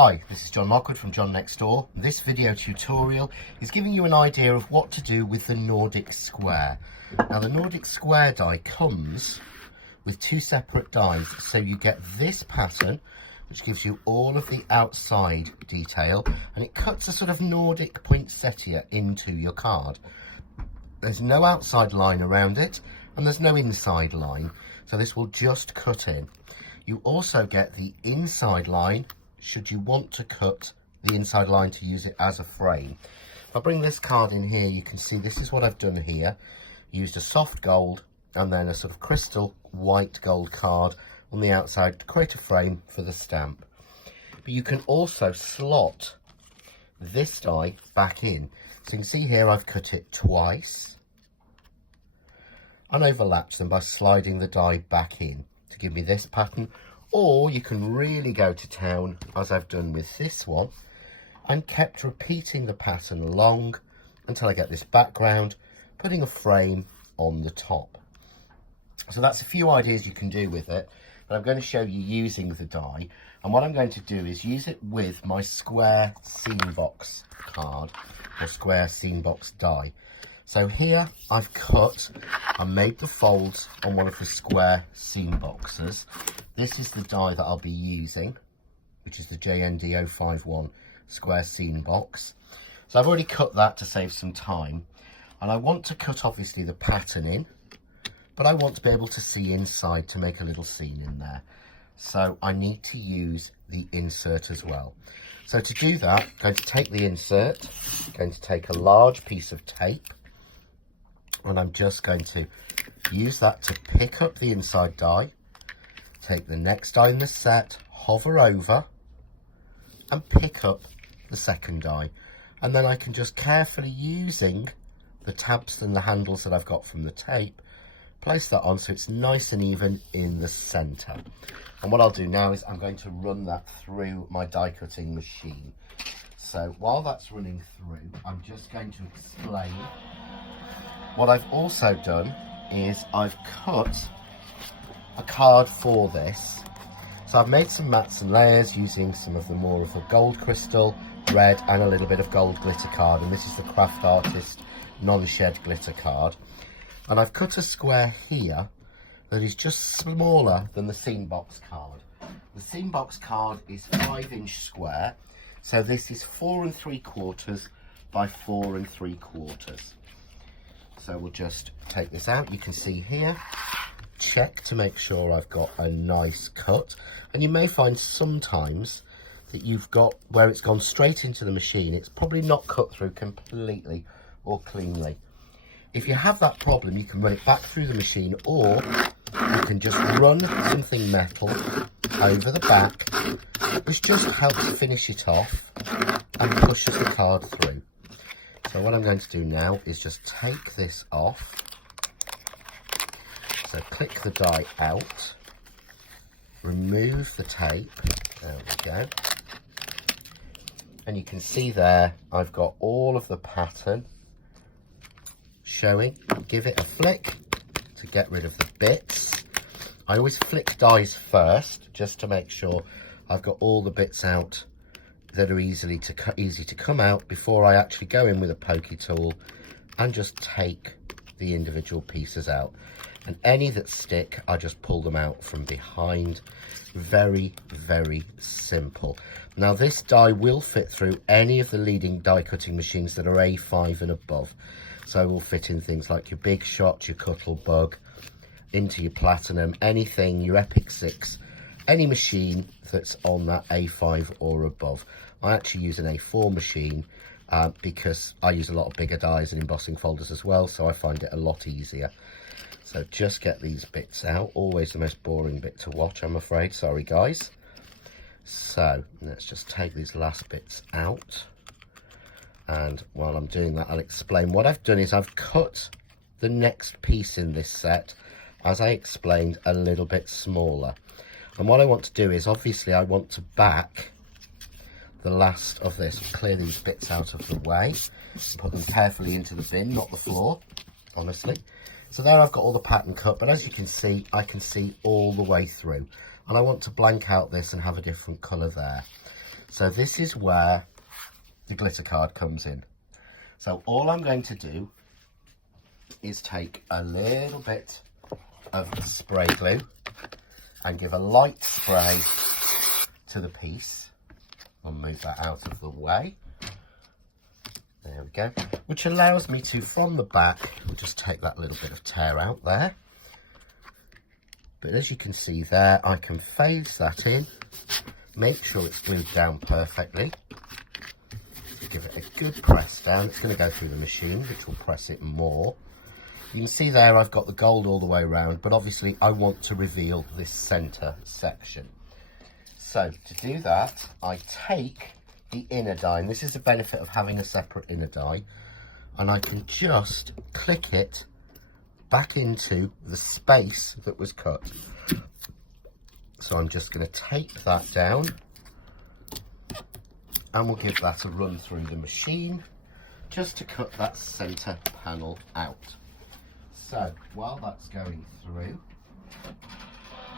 Hi, this is John Lockwood from John Next Door. This video tutorial is giving you an idea of what to do with the Nordic Sqaure. Now the Nordic Sqaure die comes with two separate dies, so you get this pattern which gives you all of the outside detail, and it cuts a sort of Nordic poinsettia into your card. There's no outside line around it and there's no inside line, so this will just cut in. You also get the inside line should you want to cut the inside line to use it as a frame. If I bring this card in here, you can see this is what I've done here. Used a soft gold and then a sort of crystal white gold card on the outside to create a frame for the stamp. But you can also slot this die back in. So you can see here I've cut it twice and overlapped them by sliding the die back in to give me this pattern. Or you can really go to town, as I've done with this one, and kept repeating the pattern along until I get this background, putting a frame on the top. So that's a few ideas you can do with it, but I'm going to show you using the die. And what I'm going to do is use it with my Sqaure scene box card, or Sqaure scene box die. So here I've cut and made the folds on one of the Sqaure scene boxes. This is the die that I'll be using, which is the JND051 Sqaure scene box. So I've already cut that to save some time. And I want to cut obviously the pattern in, but I want to be able to see inside to make a little scene in there. So I need to use the insert as well. So to do that, I'm going to take the insert, I'm going to take a large piece of tape, and I'm just going to use that to pick up the inside die, take the next die in the set, hover over and pick up the second die, and then I can just carefully, using the tabs and the handles that I've got from the tape, place that on so it's nice and even in the center. And what I'll do now is I'm going to run that through my die cutting machine. So while that's running through, I'm just going to explain. What I've also done is I've cut a card for this. So I've made some mats and layers using some of the more of a gold crystal, red, and a little bit of gold glitter card. And this is the Craft Artist non-shed glitter card. And I've cut a square here that is just smaller than the scene box card. The scene box card is 5-inch square. So this is 4 3/4 by 4 3/4. So we'll just take this out. You can see here, check to make sure I've got a nice cut. And you may find sometimes that you've got where it's gone straight into the machine, it's probably not cut through completely or cleanly. If you have that problem, you can run it back through the machine, or you can just run something metal over the back, which just helps finish it off and pushes the card through. So what I'm going to do now is just take this off. So click the die out, remove the tape, there we go. And you can see there, I've got all of the pattern showing. Give it a flick to get rid of the bits. I always flick dies first, just to make sure I've got all the bits out that are easy to come out before I actually go in with a pokey tool and just take the individual pieces out. And any that stick, I just pull them out from behind. Very, very simple. Now this die will fit through any of the leading die cutting machines that are A5 and above. So it will fit in things like your Big Shot, your Cuttlebug, into your Platinum, anything, your Epic 6, any machine that's on that A5 or above. I actually use an A4 machine because I use a lot of bigger dies and embossing folders as well, so I find it a lot easier. So just get these bits out. Always the most boring bit to watch, I'm afraid. Sorry, guys. So let's just take these last bits out. And while I'm doing that, I'll explain. What I've done is I've cut the next piece in this set, as I explained, a little bit smaller. And what I want to do is, obviously, I want to back the last of this, clear these bits out of the way, put them carefully into the bin, not the floor, honestly. So there I've got all the pattern cut, but as you can see, I can see all the way through. And I want to blank out this and have a different colour there. So this is where the glitter card comes in. So all I'm going to do is take a little bit of spray glue and give a light spray to the piece. I'll move that out of the way. There we go. Which allows me to, from the back, we'll just take that little bit of tear out there. But as you can see there, I can phase that in, make sure it's glued down perfectly. Give it a good press down. It's going to go through the machine, which will press it more. You can see there I've got the gold all the way around, but obviously I want to reveal this centre section. So to do that, I take the inner die, and this is the benefit of having a separate inner die, and I can just click it back into the space that was cut. So I'm just going to tape that down, and we'll give that a run through the machine just to cut that centre panel out. So while that's going through,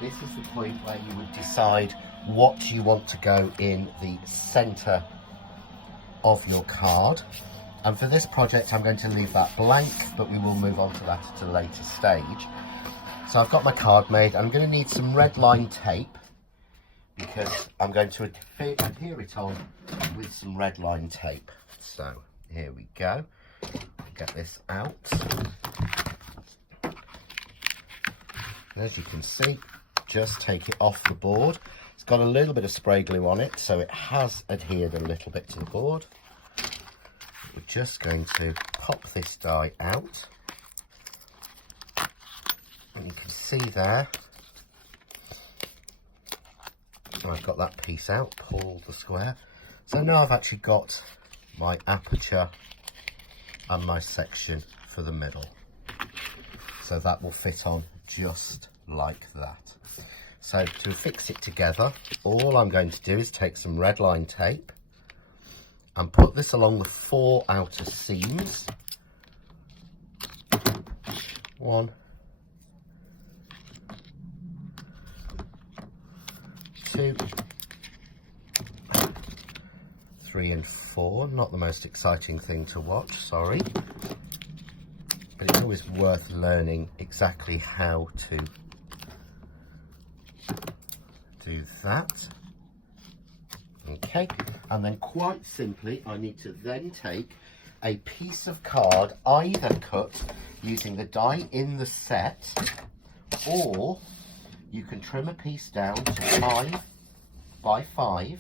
this is the point where you would decide what you want to go in the centre of your card. And for this project, I'm going to leave that blank, but we will move on to that at a later stage. So I've got my card made. I'm going to need some red line tape because I'm going to adhere it on with some red line tape. So here we go. Get this out. As you can see, just take it off the board. It's got a little bit of spray glue on it, so it has adhered a little bit to the board. We're just going to pop this die out. And you can see there, I've got that piece out, pull the square. So now I've actually got my aperture and my section for the middle. So that will fit on just like that. So to fix it together, all I'm going to do is take some red line tape and put this along the 4 outer seams. 1, 2, 3 and 4. Not the most exciting thing to watch, sorry. But it's always worth learning exactly how to do that. Okay, and then quite simply, I need to then take a piece of card, either cut using the die in the set, or you can trim a piece down to 5 by 5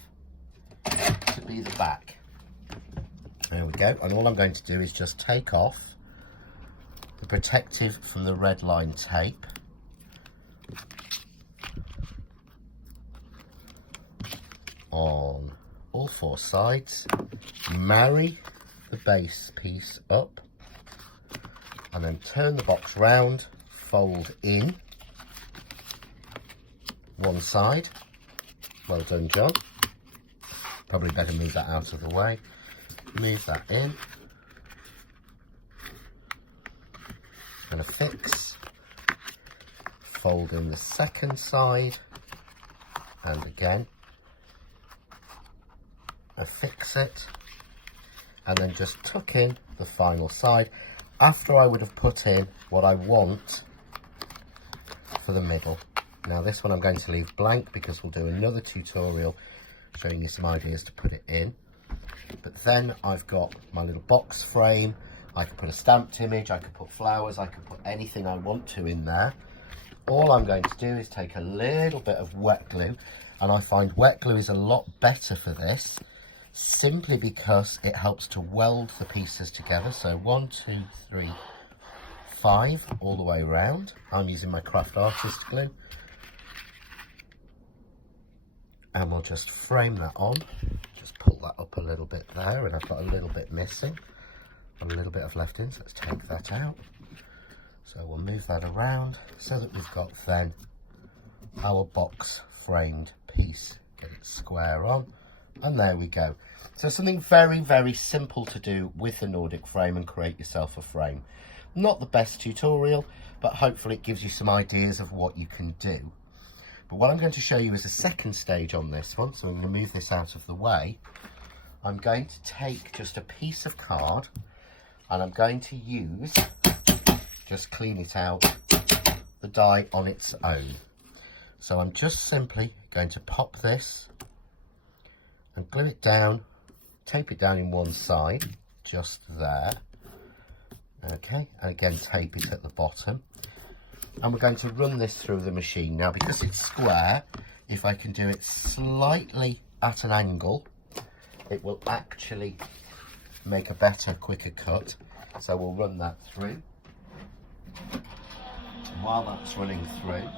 to be the back. There we go, and all I'm going to do is just take off the protective from the red line tape, on all 4 sides, marry the base piece up, and then turn the box round, fold in one side. Well done, John. Probably better move that out of the way. Move that in. Going to fix, fold in the second side, and again affix it, and then just tuck in the final side after I would have put in what I want for the middle. Now this one I'm going to leave blank because we'll do another tutorial showing you some ideas to put it in. But then I've got my little box frame. I could put a stamped image, I could put flowers, I could put anything I want to in there. All I'm going to do is take a little bit of wet glue, and I find wet glue is a lot better for this, simply because it helps to weld the pieces together. So 1, 2, 3, 5 all the way around. I'm using my craft artist glue. And we'll just frame that on. Just pull that up a little bit there, and I've got a little bit missing. A little bit of left in, so let's take that out. So we'll move that around so that we've got then our box framed piece. Get it square on, and there we go. So something very, very simple to do with the Nordic frame and create yourself a frame. Not the best tutorial, but hopefully it gives you some ideas of what you can do. But what I'm going to show you is a second stage on this one. So I'm going to move this out of the way. I'm going to take just a piece of card and I'm going to use, just clean it out, the die on its own. So I'm just simply going to pop this and glue it down, tape it down in one side, just there. Okay, and again tape it at the bottom. And we're going to run this through the machine. Now, because it's square, if I can do it slightly at an angle, it will actually make a better, quicker cut. So we'll run that through. And while that's running through,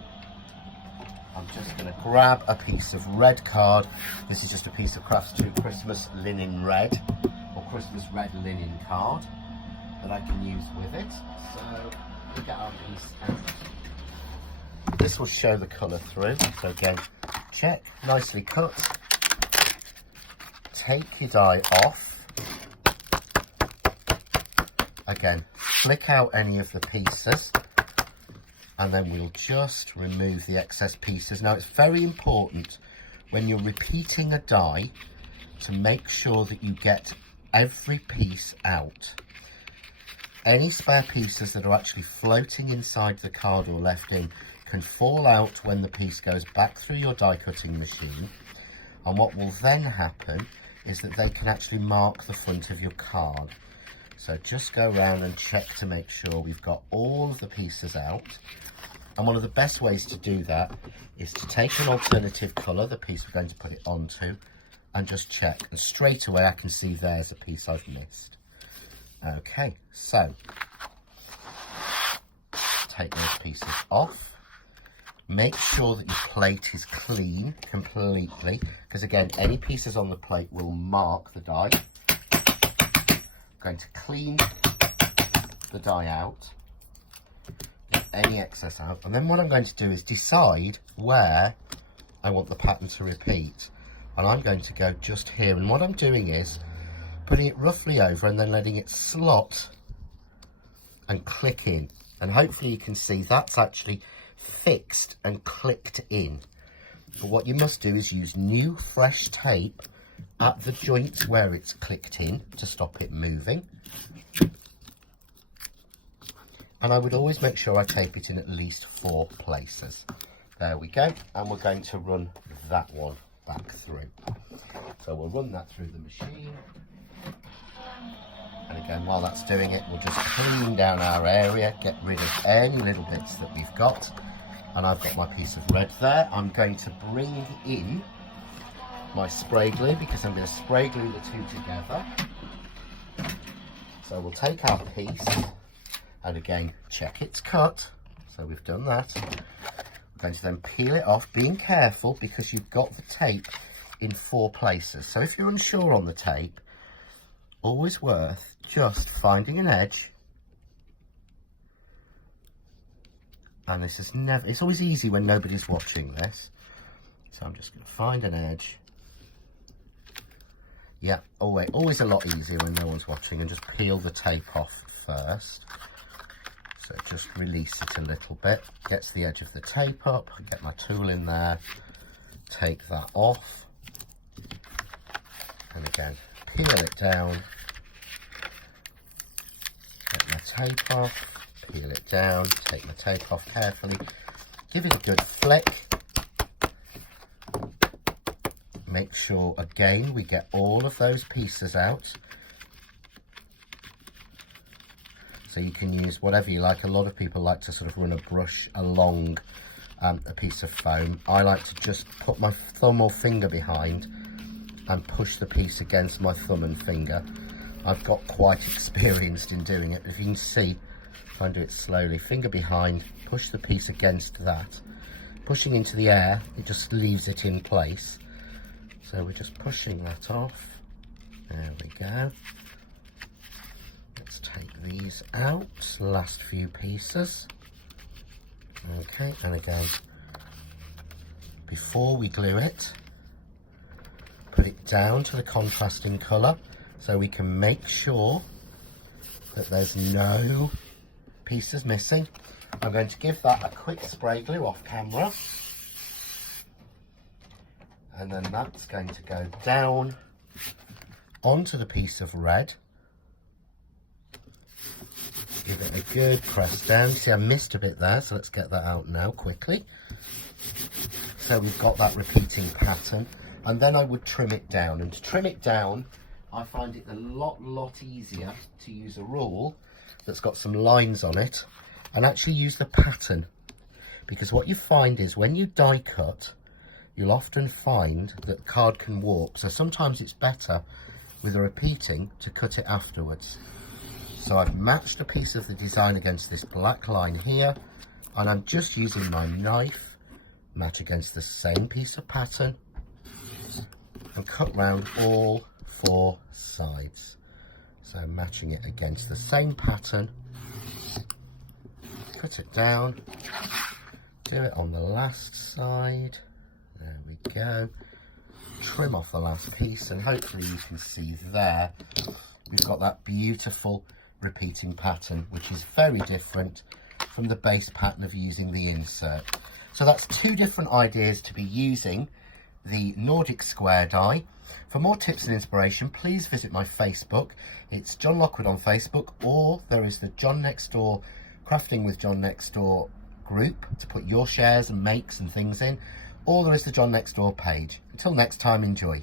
I'm just going to grab a piece of red card. This is just a piece of Crafts 2 Christmas linen red, or Christmas red linen card that I can use with it. So we get our piece out. This will show the colour through. So again, check, nicely cut. Take your die off. Again, flick out any of the pieces. And then we'll just remove the excess pieces. Now, it's very important when you're repeating a die to make sure that you get every piece out. Any spare pieces that are actually floating inside the card or left in can fall out when the piece goes back through your die cutting machine. And what will then happen is that they can actually mark the front of your card. So just go around and check to make sure we've got all of the pieces out. And one of the best ways to do that is to take an alternative colour, the piece we're going to put it onto, and just check. And straight away I can see there's a piece I've missed. Okay, so take those pieces off. Make sure that your plate is clean completely, because again, any pieces on the plate will mark the die. I'm going to clean the die out, get any excess out, and then what I'm going to do is decide where I want the pattern to repeat. And I'm going to go just here, and what I'm doing is putting it roughly over and then letting it slot and click in. And hopefully you can see that's actually fixed and clicked in. But what you must do is use new fresh tape at the joints where it's clicked in to stop it moving. And I would always make sure I tape it in at least 4 places. There we go. And we're going to run that one back through. So we'll run that through the machine. And again, while that's doing it, we'll just clean down our area, get rid of any little bits that we've got. And I've got my piece of red there. I'm going to bring in my spray glue because I'm going to spray glue the two together. So we'll take our piece and again, check it's cut. So we've done that. We're going to then peel it off, being careful because you've got the tape in 4 places. So if you're unsure on the tape, always worth just finding an edge. And this is never, it's always easy when nobody's watching this. So I'm just going to find an edge. Yeah, always a lot easier when no one's watching, and just peel the tape off first. So just release it a little bit, gets the edge of the tape up, get my tool in there, take that off. And again, peel it down, get my tape off. Peel it down, take my tape off carefully, give it a good flick. Make sure again we get all of those pieces out. So you can use whatever you like. A lot of people like to sort of run a brush along a piece of foam. I like to just put my thumb or finger behind and push the piece against my thumb and finger. I've got quite experienced in doing it. If you can see, try and do it slowly, finger behind, push the piece against that. Pushing into the air, it just leaves it in place. So we're just pushing that off. There we go. Let's take these out, last few pieces. Okay, and again, before we glue it, put it down to the contrasting colour so we can make sure that there's no pieces missing. I'm going to give that a quick spray glue off camera. And then that's going to go down onto the piece of red. Give it a good press down. See, I missed a bit there, so let's get that out now quickly. So we've got that repeating pattern, and then I would trim it down. And to trim it down, I find it a lot easier to use a rule that's got some lines on it and actually use the pattern. Because what you find is when you die cut, you'll often find that the card can warp. So sometimes it's better with a repeating to cut it afterwards. So I've matched a piece of the design against this black line here, and I'm just using my knife, match against the same piece of pattern, and cut round all 4 sides. So matching it against the same pattern, cut it down, do it on the last side, there we go, trim off the last piece, and hopefully you can see there we've got that beautiful repeating pattern, which is very different from the base pattern of using the insert. So that's 2 different ideas to be using the Nordic Sqaure die. For more tips and inspiration, please visit my Facebook. It's John Lockwood on Facebook, or there is the John Next Door Crafting with John Next Door group to put your shares and makes and things in, or there is the John Next Door page. Until next time, enjoy.